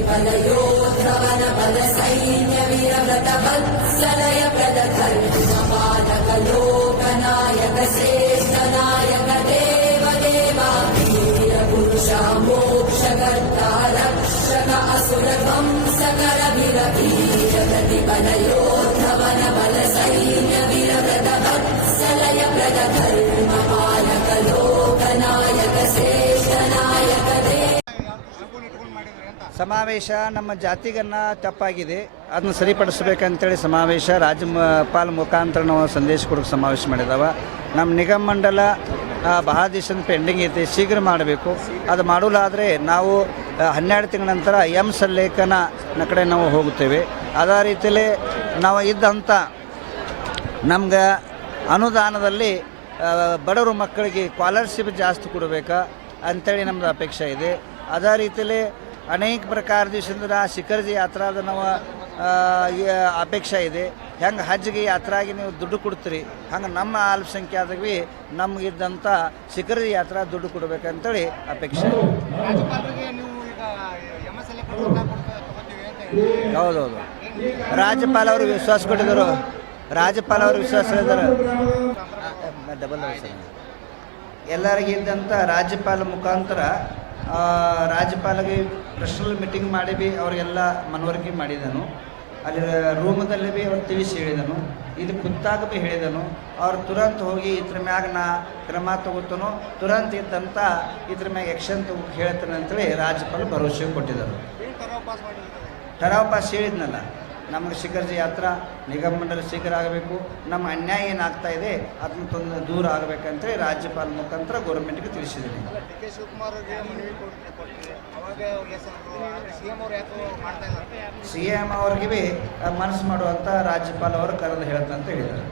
बलयोद्धवन बल सैन्य वीरव्रत वत्सलय प्रदधर्मपालक लोकनायक श्रेष्ठ नायक देव देवा वीर पुरुषा मोक्षकर्ता रक्षक असुर ध्वंसकर विरवीर प्रतिबलयोद्धवन बल सैन्य वीरव्रत वत्सलय प्रदधर्मपालक ಸಮಾವೇಶ ನಮ್ಮ ಜಾತಿಗನ್ನ ತಪ್ಪಾಗಿದೆ. ಅದನ್ನು ಸರಿಪಡಿಸ್ಬೇಕಂತೇಳಿ ಸಮಾವೇಶ ರಾಜ್ಯಪಾಲ ಮುಖಾಂತರ ನಾವು ಸಂದೇಶ ಕೊಡೋಕೆ ಸಮಾವೇಶ ಮಾಡಿದಾವ. ನಮ್ಮ ನಿಗಮ ಮಂಡಲ ಬಹಳ ದಿವಸದ ಪೆಂಡಿಂಗ್ ಐತಿ. ಶೀಘ್ರ ಮಾಡಬೇಕು. ಅದು ಮಾಡಲಾದರೆ ನಾವು ಹನ್ನೆರಡು ತಿಂಗಳ ನಂತರ ಎಂ ಸಲ್ಲೇಖನ ಕಡೆ ನಾವು ಹೋಗುತ್ತೇವೆ. ಅದೇ ರೀತಿಯಲ್ಲಿ ನಾವು ಇದ್ದಂಥ ನಮ್ಗೆ ಅನುದಾನದಲ್ಲಿ ಬಡವರು ಮಕ್ಕಳಿಗೆ ಸ್ಕಾಲರ್ಶಿಪ್ ಜಾಸ್ತಿ ಕೊಡಬೇಕಾ ಅಂಥೇಳಿ ನಮ್ದು ಅಪೇಕ್ಷೆ ಇದೆ. ಅದೇ ರೀತಿಯಲ್ಲಿ ಅನೇಕ ಪ್ರಕಾರ ದಿವಸದಿಂದ ಶಿಖರ್ಜಿ ಯಾತ್ರಾದ ನಾವು ಅಪೇಕ್ಷೆ ಇದೆ. ಹೆಂಗೆ ಹಜ್ಗೆ ಯಾತ್ರಾಗಿ ನೀವು ದುಡ್ಡು ಕೊಡ್ತೀರಿ ಹಂಗೆ ನಮ್ಮ ಅಲ್ಪಸಂಖ್ಯಾತರಿಗೆ ನಮಗಿದ್ದಂಥ ಶಿಖರ್ಜಿ ಯಾತ್ರಾ ದುಡ್ಡು ಕೊಡ್ಬೇಕಂತೇಳಿ ಅಪೇಕ್ಷೆ. ಹೌದೌದು. ರಾಜ್ಯಪಾಲ ಅವರು ವಿಶ್ವಾಸ ಕೊಟ್ಟಿದ್ದರು. ರಾಜ್ಯಪಾಲ ಅವರು ವಿಶ್ವಾಸ ಹೇಳಿದ್ದಾರೆ. ಡಬಲ್ ಎಲ್ಲರಿಗಿದ್ದಂಥ ರಾಜ್ಯಪಾಲ ಮುಖಾಂತರ ರಾಜ್ಯಪಾಲಗೆ ಪರ್ಸನಲ್ ಮೀಟಿಂಗ್ ಮಾಡಿ ಭೀ ಅವರಿಗೆಲ್ಲ ಮನವರಿಕೆ ಮಾಡಿದನು. ಅಲ್ಲಿ ರೂಮದಲ್ಲಿ ಬಿ ಅವ್ರು ತಿಳಿಸಿ ಹೇಳಿದನು. ಇದು ಕುತ್ತಾಗ ಭೀ ಹೇಳಿದನು. ಅವ್ರು ತುರಂತ ಹೋಗಿ ಇದ್ರ ಮ್ಯಾಗ ನಾ ಕ್ರಮ ತಗೋತನು ತುರಂತ ಇದ್ದಂತ ಇದ್ರ ಮ್ಯಾಗ ಎಕ್ಷನ್ ತಗೋ ಹೇಳ್ತಾನೆ ಅಂತೇಳಿ ರಾಜ್ಯಪಾಲ ಭರವಸೆ ಕೊಟ್ಟಿದ್ದರು ಠರಾವ್ ಪಾಸ್ ಹೇಳಿದ್ನಲ್ಲ. ನಮಗೆ ಶಿಖರ್ಜಿ ಯಾತ್ರಾ ನಿಗಮ ಮಂಡಲ ಶಿಖರ ಆಗಬೇಕು. ನಮ್ಮ ಅನ್ಯಾಯ ಏನಾಗ್ತಾ ಇದೆ ಅದನ್ನ ತೊಂದರೆ ದೂರ ಆಗಬೇಕಂತೇಳಿ ರಾಜ್ಯಪಾಲ ಮುಖಾಂತರ ಗೌರ್ಮೆಂಟ್ಗೆ ತಿಳಿಸಿದ್ದೀನಿ. D K Shivakumar C M ಅವ್ರು ಯಾಕೋ ಮಾಡ್ತಾ ಇಲ್ಲ ಸಿ ಎಂ ಅವ್ರಿಗೆ ಮನಸ್ಸು ಮಾಡುವಂಥ ರಾಜ್ಯಪಾಲ ಅವರು ಕರೆದು ಹೇಳ್ತಂತ ಹೇಳಿದ್ದಾರೆ.